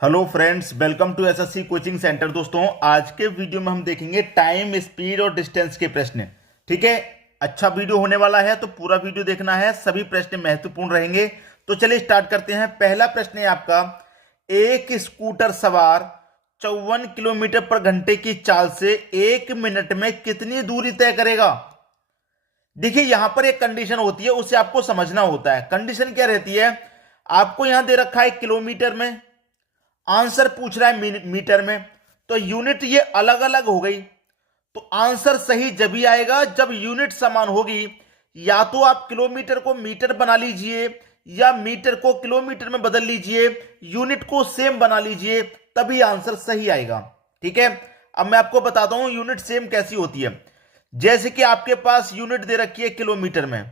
Hello friends, welcome to SSC coaching centre. दोस्तों, आज के वीडियो में हम देखेंगे टाइम, स्पीड और डिस्टेंस के प्रश्न। ठीक है, अच्छा वीडियो होने वाला है तो पूरा वीडियो देखना है, सभी प्रश्न महत्वपूर्ण रहेंगे। तो चलिए स्टार्ट करते हैं। पहला प्रश्न है आपका, एक स्कूटर सवार 54 किलोमीटर पर घंटे की चाल से 1 मिनट में कितनी दूरी तय करेगा। देखिए, यहां पर एक कंडीशन होती है, उसे आपको समझना होता है। कंडीशन क्या रहती है, आपको यहां दे रखा है किलोमीटर में, आंसर पूछ रहा है मीटर में, तो यूनिट ये अलग अलग हो गई। तो आंसर सही जब ही आएगा जब यूनिट समान होगी। या तो आप किलोमीटर को मीटर बना लीजिए या मीटर को किलोमीटर में बदल लीजिए, यूनिट को सेम बना लीजिए, तभी आंसर सही आएगा। ठीक है, अब मैं आपको बताता हूं यूनिट सेम कैसी होती है। जैसे कि आपके पास यूनिट दे रखी है किलोमीटर में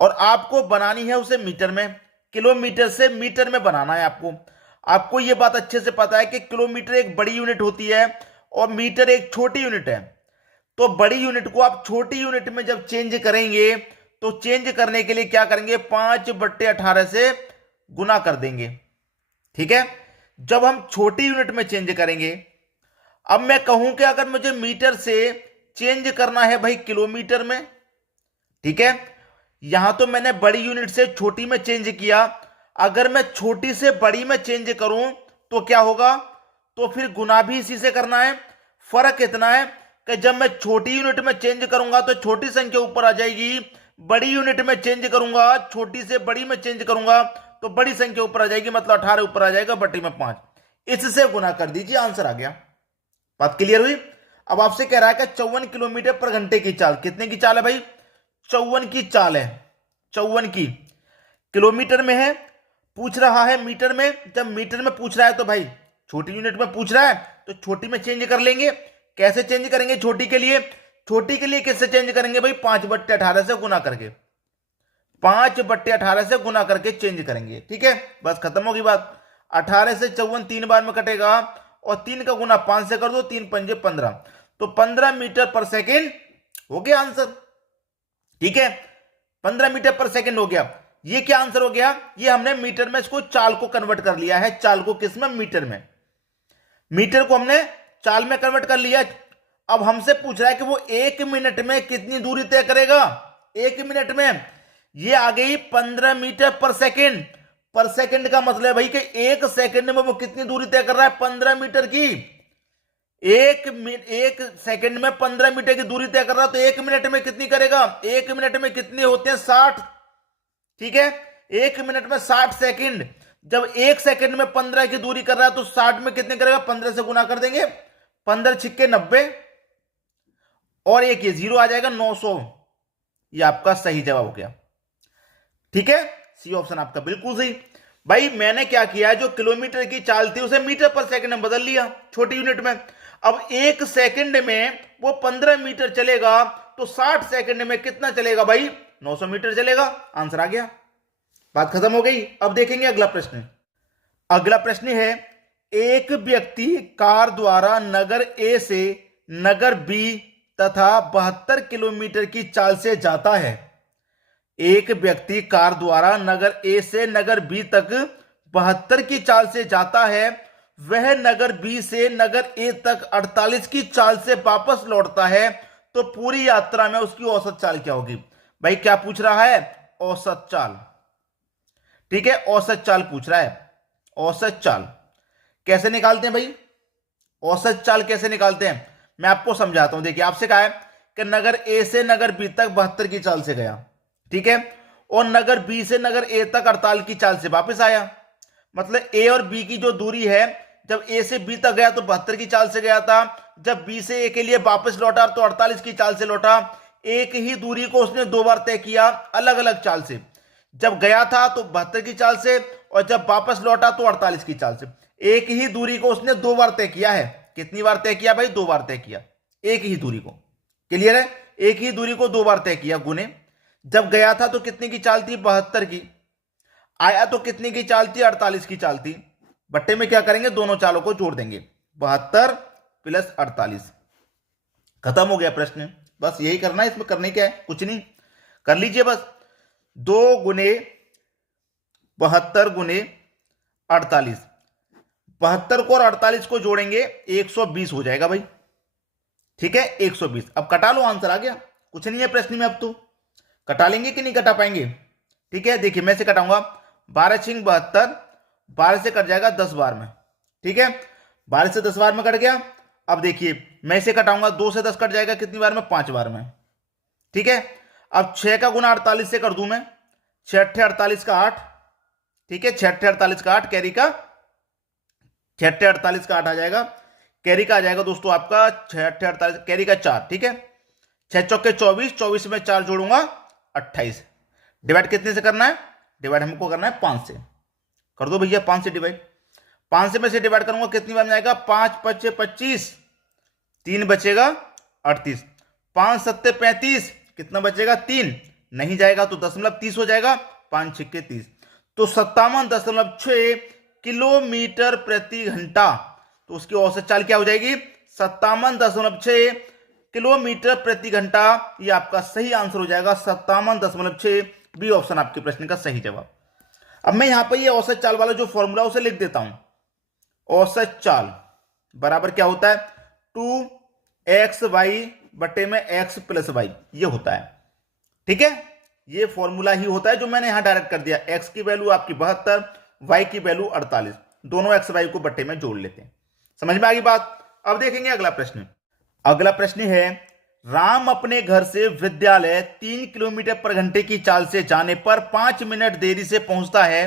और आपको बनानी है उसे मीटर में। किलोमीटर से मीटर में बनाना है आपको। आपको यह बात अच्छे से पता है कि किलोमीटर एक बड़ी यूनिट होती है और मीटर एक छोटी यूनिट है। तो बड़ी यूनिट को आप छोटी यूनिट में जब चेंज करेंगे तो चेंज करने के लिए क्या करेंगे, 5/18 से गुना कर देंगे। ठीक है, जब हम छोटी यूनिट में चेंज करेंगे, अब मैं कहूं कि अगर मुझे मीटर से चेंज करना है भाई किलोमीटर में, ठीक है, यहां तो मैंने बड़ी यूनिट से छोटी में चेंज किया। अगर मैं छोटी से बड़ी में चेंज करूं तो क्या होगा, तो फिर गुना भी इसी से करना है। फर्क इतना है कि जब मैं छोटी यूनिट में चेंज करूंगा तो छोटी संख्या ऊपर आ जाएगी, बड़ी यूनिट में चेंज करूंगा, छोटी से बड़ी में चेंज करूंगा तो बड़ी संख्या ऊपर आ जाएगी, मतलब 18 ऊपर आ जाएगा, बट्टी में 5। इससे गुना कर दीजिए, आंसर आ गया। बात क्लियर हुई। अब आपसे कह रहा है कि 54 किलोमीटर पर घंटे की चाल, कितने की चाल है भाई, 54 की चाल है। 54 की किलोमीटर में है, पूछ रहा है मीटर में। जब मीटर में पूछ रहा है तो भाई छोटी यूनिट में पूछ रहा है तो छोटी में चेंज कर लेंगे। कैसे चेंज करेंगे छोटी के लिए, छोटी के लिए किससे चेंज करेंगे भाई, 5/18 से गुना करके, 5/18 से गुना करके चेंज करेंगे। ठीक है, बस खत्म होगी बात। 18 से 54 3 बार में कटेगा और 3 का गुना 5 से कर दो, 3 पंजे 15, तो 15 मीटर पर सेकेंड हो गया आंसर। ठीक है, 15 मीटर पर सेकेंड हो गया। ये क्या आंसर हो गया, ये हमने मीटर में इसको चाल को कन्वर्ट कर लिया है। चाल को किस में, मीटर में। मीटर को हमने चाल में कन्वर्ट कर लिया। अब हमसे पूछ रहा है कि वो 1 मिनट में कितनी दूरी तय करेगा। 1 मिनट में ये आ गई 15 मीटर पर सेकेंड। पर सेकेंड का मतलब है भाई कि 1 सेकेंड में वो कितनी दूरी तय कर रहा है, 15 मीटर की। एक सेकंड में 15 मीटर की दूरी तय कर रहा, तो 1 मिनट में कितनी करेगा, 1 मिनट में कितने होते हैं, 60। ठीक है, 1 मिनट में 60 सेकंड। जब 1 सेकंड में 15 की दूरी कर रहा है तो 60 में कितने करेगा, 15 से गुना कर देंगे, 15 छिक्के 90 और एक ये 0 आ जाएगा, 900। ये आपका सही जवाब हो गया। ठीक है, सी ऑप्शन आपका बिल्कुल सही। भाई मैंने क्या किया है, जो किलोमीटर की चाल थी उसे मीटर पर सेकंड में बदल लिया, छोटी यूनिट में। अब 1 सेकंड में वो 15 मीटर चलेगा तो 60 सेकंड में कितना चलेगा भाई, 900 मीटर चलेगा। आंसर आ गया, बात खत्म हो गई। अब देखेंगे अगला प्रश्न। अगला प्रश्न है, एक व्यक्ति कार द्वारा नगर ए से नगर बी तथा 72 किलोमीटर की चाल से जाता है। एक व्यक्ति कार द्वारा नगर ए से नगर बी तक 72 की चाल से जाता है। वह नगर बी से नगर ए तक 48 की चाल से वापस लौटता है, तो पूरी यात्रा में उसकी औसत चाल क्या होगी। भाई क्या पूछ रहा है, औसत चाल। ठीक है, औसत चाल पूछ रहा है। औसत चाल कैसे निकालते हैं भाई, औसत चाल कैसे निकालते हैं, मैं आपको समझाता हूं। देखिए, आपसे कहा है कि नगर ए से नगर बी तक 72 की चाल से गया, ठीक है, और नगर बी से नगर ए तक 48 की चाल से वापस आया। मतलब ए और बी की जो दूरी है, जब ए से बी तक गया तो 72 की चाल से गया था, जब बी से ए के लिए वापस लौटा तो 48 की चाल से लौटा। एक ही दूरी को उसने 2 बार तय किया, अलग अलग चाल से। जब गया था तो 72 की चाल से और जब वापस लौटा तो 48 की चाल से। एक ही दूरी को उसने 2 बार तय किया है। कितनी बार तय किया भाई, 2 बार तय किया एक ही दूरी को। क्लियर है, एक ही दूरी को 2 बार तय किया गुने। जब गया था तो कितने की चाल थी, 72 की। आया तो कितने की चाल थी, 48 की चाल थी। बट्टे में क्या करेंगे, दोनों चालों को जोड़ देंगे, 72 प्लस 48। खत्म हो गया प्रश्न। बस यही करना है, इसमें करने क्या है, कुछ नहीं, कर लीजिए बस। 2 गुने 72 गुने 48, 72 को और 48 को जोड़ेंगे 120 हो जाएगा भाई। ठीक है, 120। अब कटा लो, आंसर आ गया। कुछ नहीं है प्रश्न में, अब तो कटा लेंगे कि नहीं कटा पाएंगे। ठीक है, देखिए मैं से कटाऊंगा। 12 छिंग 72, 12 से कट जाएगा 10 बार में। ठीक है, 12 से 10 बार में कट गया। अब देखिए मैं इसे कटाऊंगा, 2 से 10 कट जाएगा कितनी बार में, 5 बार में। ठीक है, अब 6 का गुना 48 से कर दूं मैं, 6 अट्ठे 48 का 8। ठीक है, 6 अट्ठे 48 का 8, कैरी का 6 अट्ठे 48 का 8 आ जाएगा। कैरी का आ जाएगा दोस्तों आपका 6 अट्ठे 48, कैरी का 4। ठीक है, 6 चौके 24, 24 में 4 जोड़ूंगा 28। डिवाइड कितने से करना है, डिवाइड हमको करना है 5 से। कर दो भैया 5 से डिवाइड। 5 से मैं से डिवाइड करूंगा कितनी बार में आएगा, 5 पच्चे 25, 3 बचेगा 38, 5 सत्ते 35, कितना बचेगा 3, नहीं जाएगा तो 0.30 हो जाएगा, 5 छिक्के 30, तो 57.6 किलोमीटर प्रति घंटा। तो उसकी औसत चाल क्या हो जाएगी, 57.6 किलोमीटर प्रति घंटा। ये आपका सही आंसर हो जाएगा, 57.6। बी ऑप्शन आपके प्रश्न का सही जवाब। अब मैं यहां पर ये औसत चाल वाला जो फॉर्मूला उसे लिख देता हूं। औसत चाल बराबर क्या होता है, 2xy बटे में x प्लस वाई, ये होता है। ठीक है, ये फॉर्मूला ही होता है जो मैंने यहां डायरेक्ट कर दिया। x की वैल्यू आपकी 72, y की वैल्यू 48, दोनों x y को बट्टे में जोड़ लेते हैं। समझ में आ गई बात। अब देखेंगे अगला प्रश्न। अगला प्रश्न है, राम अपने घर से विद्यालय 3 किलोमीटर पर घंटे की चाल से जाने पर 5 मिनट देरी से पहुंचता है।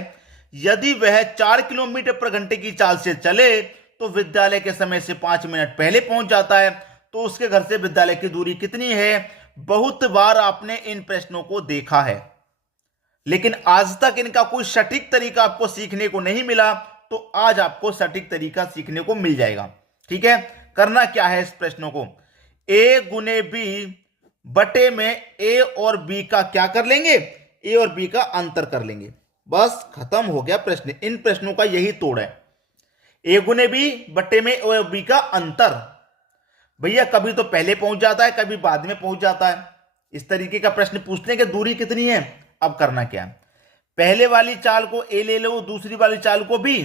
यदि वह 4 किलोमीटर पर घंटे की चाल से चले तो विद्यालय के समय से 5 मिनट पहले पहुंच जाता है, तो उसके घर से विद्यालय की दूरी कितनी है। बहुत बार आपने इन प्रश्नों को देखा है, लेकिन आज तक इनका कोई सटीक तरीका आपको सीखने को नहीं मिला, तो आज आपको सटीक तरीका सीखने को मिल जाएगा। ठीक है, करना क्या है इस प्रश्नों को, ए गुने बी बटे में ए और बी का क्या कर लेंगे, ए और बी का अंतर कर लेंगे, बस खत्म हो गया प्रश्न। इन प्रश्नों का यही तोड़ है, ए गुने बी बटे में ए और बी का अंतर। भैया कभी तो पहले पहुंच जाता है, कभी बाद में पहुंच जाता है। इस तरीके का प्रश्न पूछने की दूरी कितनी है। अब करना क्या है, पहले वाली चाल को ए ले लो, दूसरी वाली चाल को बी,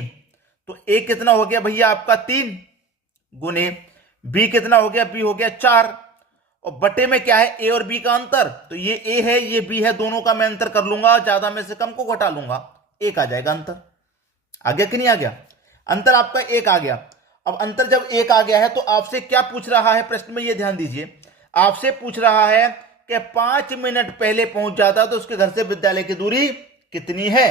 तो ए कितना हो गया भैया आपका 3 गुने बी कितना हो गया, बी हो गया 4, और बटे में क्या है, ए और बी का अंतर। तो ये ए है ये बी है, दोनों का मैं अंतर कर लूंगा, ज्यादा में से कम को घटा लूंगा, 1 आ जाएगा अंतर। आ गया कि नहीं आ गया, अंतर आपका 1 आ गया। अब अंतर जब 1 आ गया है तो आपसे क्या पूछ रहा है प्रश्न में, ये ध्यान दीजिए। आपसे पूछ रहा है कि 5 मिनट पहले पहुंच जाता तो उसके घर से विद्यालय की दूरी कितनी है,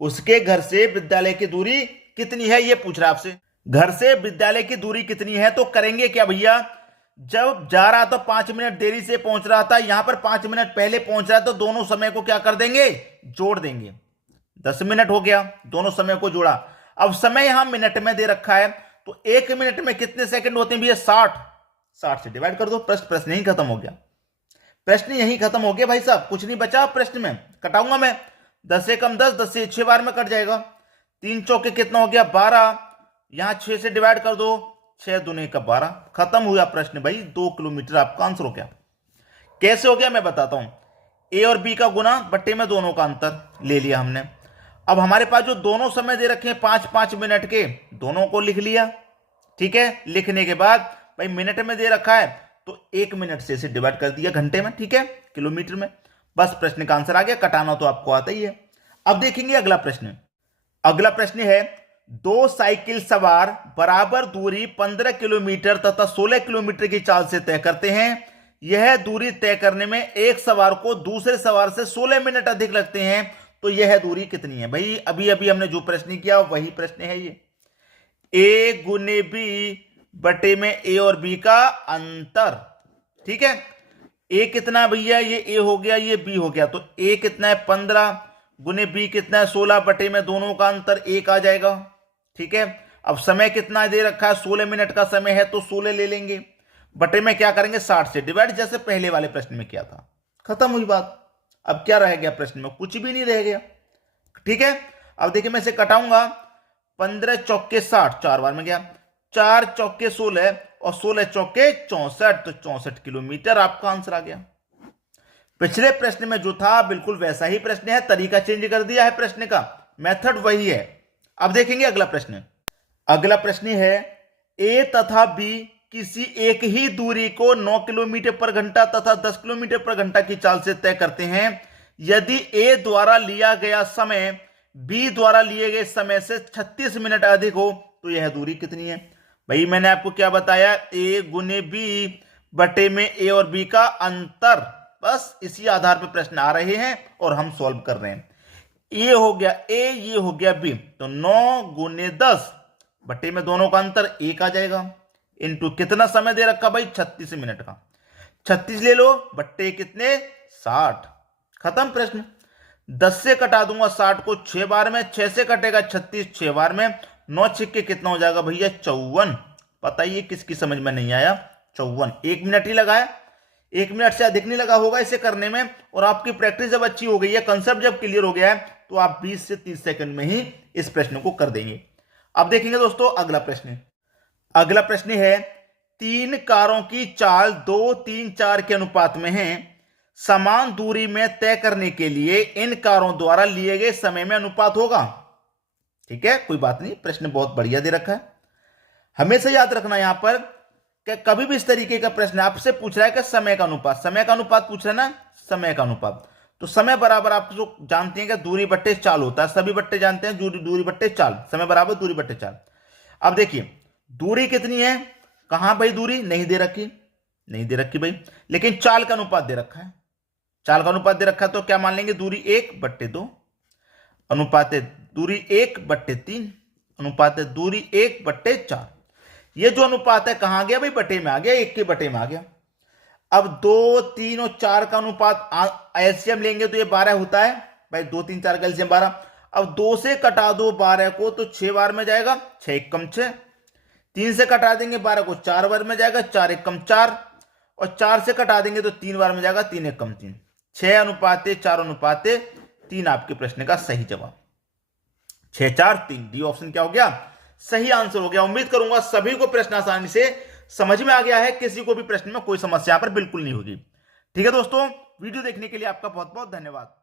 उसके घर से विद्यालय की दूरी कितनी है, ये पूछ रहा है आपसे। घर से विद्यालय की दूरी कितनी है, तो करेंगे क्या भैया, जब जा रहा था 5 मिनट देरी से पहुंच रहा था, यहां पर 5 मिनट पहले पहुंच रहा है, तो दोनों समय को क्या कर देंगे, जोड़ देंगे। 10 मिनट हो गया, दोनों समय को जोड़ा। अब समय यहां मिनट में दे रखा है, तो 1 मिनट में कितने सेकंड होते हैं भैया, 60। 60 से डिवाइड कर दो, प्रश्न यही खत्म हो गया। प्रश्न यही खत्म हो गया भाई साहब, कुछ नहीं बचा प्रश्न में। कटाऊंगा मैं, 10 से कम 10, 10 से 6 बार में कट जाएगा। 3 चौके कितना हो गया 12, यहां 6 से डिवाइड कर दो, 6 दूने का 12, खत्म हुआ प्रश्न भाई। 2 किलोमीटर आपका आंसर हो गया। कैसे हो गया मैं बताता हूं, ए और बी का गुना बट्टे में दोनों का अंतर ले लिया हमने। अब हमारे पास जो दोनों समय दे रखे हैं 5-5 मिनट के, दोनों को लिख लिया। ठीक है, लिखने के बाद भाई मिनट में दे रखा है तो 1 मिनट से इसे डिवाइड कर दिया घंटे में। ठीक है, किलोमीटर में, बस प्रश्न का आंसर आ गया। कटाना तो आपको आता ही है। अब देखेंगे अगला प्रश्न। अगला प्रश्न है, 2 साइकिल सवार बराबर दूरी 15 किलोमीटर तथा 16 किलोमीटर की चाल से तय करते हैं। यह दूरी तय करने में एक सवार को दूसरे सवार से 16 मिनट अधिक लगते हैं, तो यह दूरी कितनी है। भाई अभी अभी हमने जो प्रश्न किया वही प्रश्न है ये। ए गुने बी बटे में ए और बी का अंतर। ठीक है, ए कितना भैया, ये ए हो गया ये बी हो गया, तो ए कितना है 15 गुने बी कितना है 16, बटे में दोनों का अंतर 1 आ जाएगा। ठीक है, अब समय कितना दे रखा है, 16 मिनट का समय है, तो 16 ले लेंगे, बटे में क्या करेंगे 60 से डिवाइड, जैसे पहले वाले प्रश्न में किया था। खत्म हुई बात। अब क्या रह गया प्रश्न में, कुछ भी नहीं रह गया। ठीक है, अब देखिए मैं इसे कटाऊंगा, 15 चौके 60, 4 बार में गया, 4 चौके 16 और 16 चौके 64, तो 64 किलोमीटर आपका आंसर आ गया। पिछले प्रश्न में जो था बिल्कुल वैसा ही प्रश्न है, तरीका चेंज कर दिया है प्रश्न का, मेथड वही है। अब देखेंगे अगला प्रश्न। अगला प्रश्न है ए तथा बी किसी एक ही दूरी को 9 किलोमीटर पर घंटा तथा 10 किलोमीटर पर घंटा की चाल से तय करते हैं। यदि ए द्वारा लिया गया समय बी द्वारा लिए गए समय से 36 मिनट अधिक हो तो यह दूरी कितनी है? भाई मैंने आपको क्या बताया, ए गुने बी बटे में ए और बी का अंतर, बस इसी आधार पर प्रश्न आ रहे हैं और हम सॉल्व कर रहे हैं। ये हो गया ए, ये हो गया बी, तो 9 गुने 10 बटे में दोनों का अंतर 1 आ जाएगा, इनटू कितना समय दे रखा भाई 36 मिनट का, 36 ले लो बट्टे कितने 60, खत्म प्रश्न। 10 से कटा दूंगा 60 को 6 बार में, 6 से कटेगा 36 6 बार में, 9 छिक्के कितना हो जाएगा भैया 54। बताइए किसकी समझ में नहीं आया? 54। 1 मिनट ही लगाया, 1 मिनट से अधिक नहीं लगा होगा इसे करने में, और आपकी प्रैक्टिस जब अच्छी हो गई है, कंसेप्ट जब क्लियर हो गया है, तो आप 20 से 30 सेकंड में ही इस प्रश्न को कर देंगे। अब देखेंगे दोस्तों अगला प्रश्न। अगला प्रश्न है 3 कारों की चाल 2, 3, 4 के अनुपात में है। समान दूरी में तय करने के लिए इन कारों द्वारा लिए गए समय में अनुपात होगा। ठीक है, कोई बात नहीं, प्रश्न बहुत बढ़िया दे रखा है। हमेशा याद रखना यहां पर कि कभी भी इस तरीके का प्रश्न आपसे पूछ रहा है कि समय का अनुपात, समय का अनुपात पूछ रहा है ना, समय का अनुपात, तो समय बराबर आप जो जानते हैं कि दूरी बट्टे चाल होता है, सभी बट्टे जानते हैं दूरी बट्टे चाल, समय बराबर दूरी बट्टे चाल। अब देखिए दूरी कितनी है, कहां भाई दूरी नहीं दे रखी, नहीं दे रखी भाई, लेकिन चाल का अनुपात दे रखा है, चाल का अनुपात दे रखा है, तो क्या मान लेंगे दूरी 1/2 अनुपात दूरी 1/3 अनुपात दूरी 1/4। ये जो अनुपात है कहां गया भाई, बटे में आ गया, 1 के बटे में आ गया। अब 2, 3 और 4 का अनुपात एलसीएम लेंगे तो ये 12 होता है भाई, 2, 3, 4 का एलसीएम 12। अब 2 से कटा दो 12 को तो 6 बार में जाएगा, 6 1 कम 6। 3 से कटा देंगे 12 को 4 बार में जाएगा, 4 1 कम 4, और 4 से कटा देंगे तो 3 बार में जाएगा, 3 1 कम 3। 6 अनुपाते 4 अनुपाते 3 आपके प्रश्न का सही जवाब, 6 4 3, डी ऑप्शन क्या हो गया, सही आंसर हो गया। उम्मीद करूंगा सभी को प्रश्न आसानी से समझ में आ गया है, किसी को भी प्रश्न में कोई समस्या पर बिल्कुल नहीं होगी। ठीक है दोस्तों, वीडियो देखने के लिए आपका बहुत बहुत धन्यवाद।